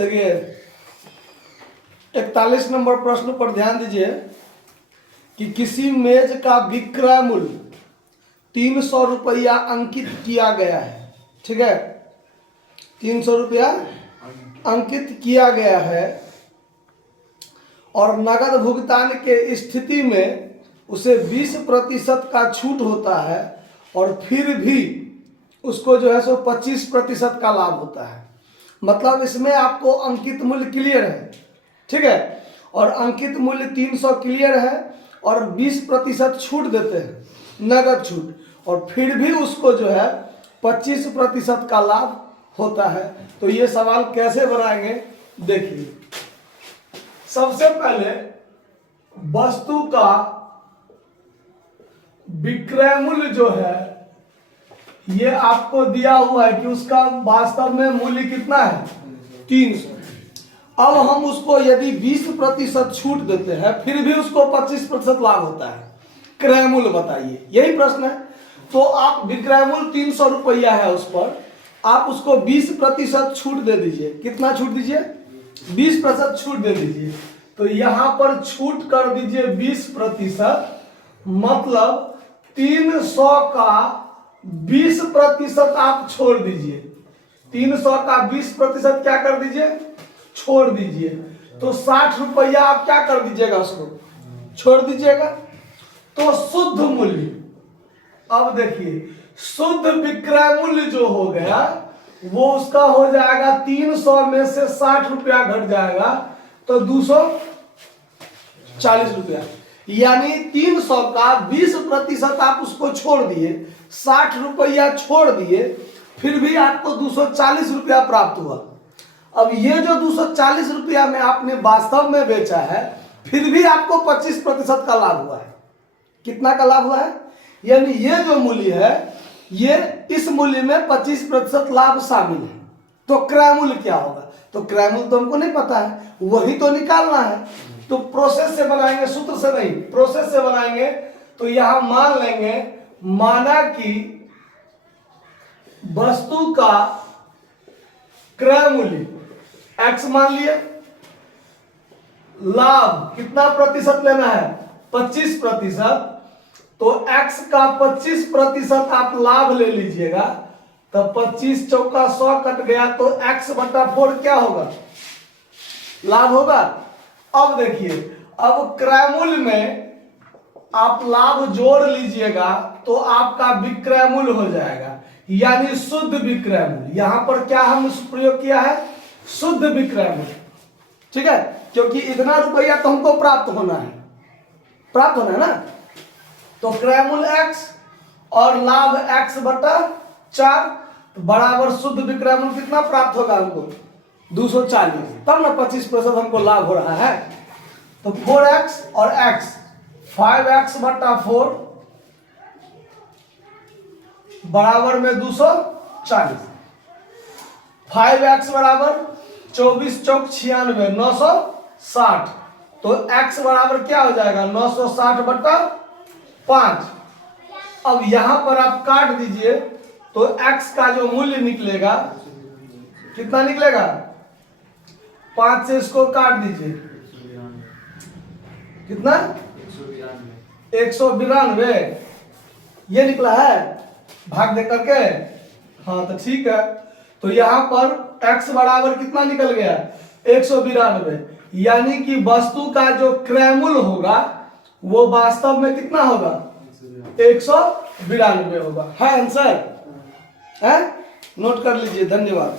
देखिए 41 नंबर प्रश्न पर ध्यान दीजिए कि किसी मेज का विक्रय मूल्य 300 रुपया अंकित किया गया है। ठीक है, 300 रुपया अंकित किया गया है और नगद भुगतान के स्थिति में उसे 20% का छूट होता है और फिर भी उसको जो है सो 25% का लाभ होता है। मतलब इसमें आपको अंकित मूल्य क्लियर है, ठीक है, और अंकित मूल्य 300 क्लियर है और 20% छूट देते हैं, नगद छूट, और फिर भी उसको जो है 25% का लाभ होता है। तो ये सवाल कैसे बनाएंगे देखिए। सबसे पहले वस्तु का विक्रय मूल्य जो है ये आपको दिया हुआ है कि उसका वास्तव में मूल्य कितना है 300। अब हम उसको यदि 20% छूट देते हैं फिर भी उसको 25% लाभ होता है, क्रय मूल्य बताइए, यही प्रश्न है। तो आप विक्रय मूल्य 300 रुपया है, उस पर आप उसको 20% छूट दे दीजिए। कितना छूट दीजिए? 20% छूट दे दीजिए। तो यहां पर छूट कर दीजिए 20%, मतलब 300 का 20% आप छोड़ दीजिए। 300 का 20% क्या कर दीजिए? छोड़ दीजिए। तो 60 रुपया आप क्या कर दीजिएगा? उसको छोड़ दीजिएगा। तो शुद्ध मूल्य, अब देखिए शुद्ध विक्रय मूल्य जो हो गया वो उसका हो जाएगा 300 में से 60 रुपया घट जाएगा तो 240 रुपया। यानी 300 का 20% आप उसको छोड़ दिए, 60 रुपया छोड़ दिए, फिर भी आपको 240 रुपया प्राप्त हुआ। अब ये जो 240 रुपया में आपने वास्तव में बेचा है फिर भी आपको 25% का लाभ हुआ है। कितना का लाभ हुआ है? यानी ये जो मूल्य है ये इस मूल्य में 25% लाभ शामिल है। तो क्रय मूल्य क्या होगा? तो क्रय मूल्य तो हमको नहीं पता है, वही तो निकालना है। तो प्रोसेस से बनाएंगे, सूत्र से नहीं, प्रोसेस से बनाएंगे। तो यहां मान लेंगे, माना कि वस्तु का क्रय मूल्य x मान लिए, लाभ कितना प्रतिशत लेना है? 25%। तो x का 25% आप लाभ ले लीजिएगा, तो 25 चौका 100 कट गया, तो x/4 क्या होगा? लाभ होगा। अब देखिए, अब क्रय मूल्य में आप लाभ जोड़ लीजिएगा तो आपका विक्रय मूल्य हो जाएगा, यानी शुद्ध विक्रय मूल्य। यहां पर क्या हम प्रयोग किया है? शुद्ध विक्रय मूल्य, ठीक है, क्योंकि इतना रुपया तो हमको प्राप्त होना है ना। तो क्रय मूल्य x और लाभ x/4 बराबर शुद्ध विक्रय मूल्य कितना प्राप्त होगा हमको? 240। तब ना 25% हमको लाभ हो रहा है। तो 4x और x, 5x/4 बराबर में 240। 5x बराबर 24 चौक 96, 960। तो x बराबर क्या हो जाएगा? 960/5। अब यहां पर आप काट दीजिए तो x का जो मूल्य निकलेगा कितना निकलेगा? 5 से इसको काट दीजिए, कितना? 192 ये निकला है भाग दे करके। हाँ तो ठीक है। तो यहां पर x बराबर कितना निकल गया? 192। यानी कि वस्तु का जो क्रय मूल्य होगा वो वास्तव में कितना होगा? 192 होगा। है आंसर? है? नोट कर लीजिए। धन्यवाद।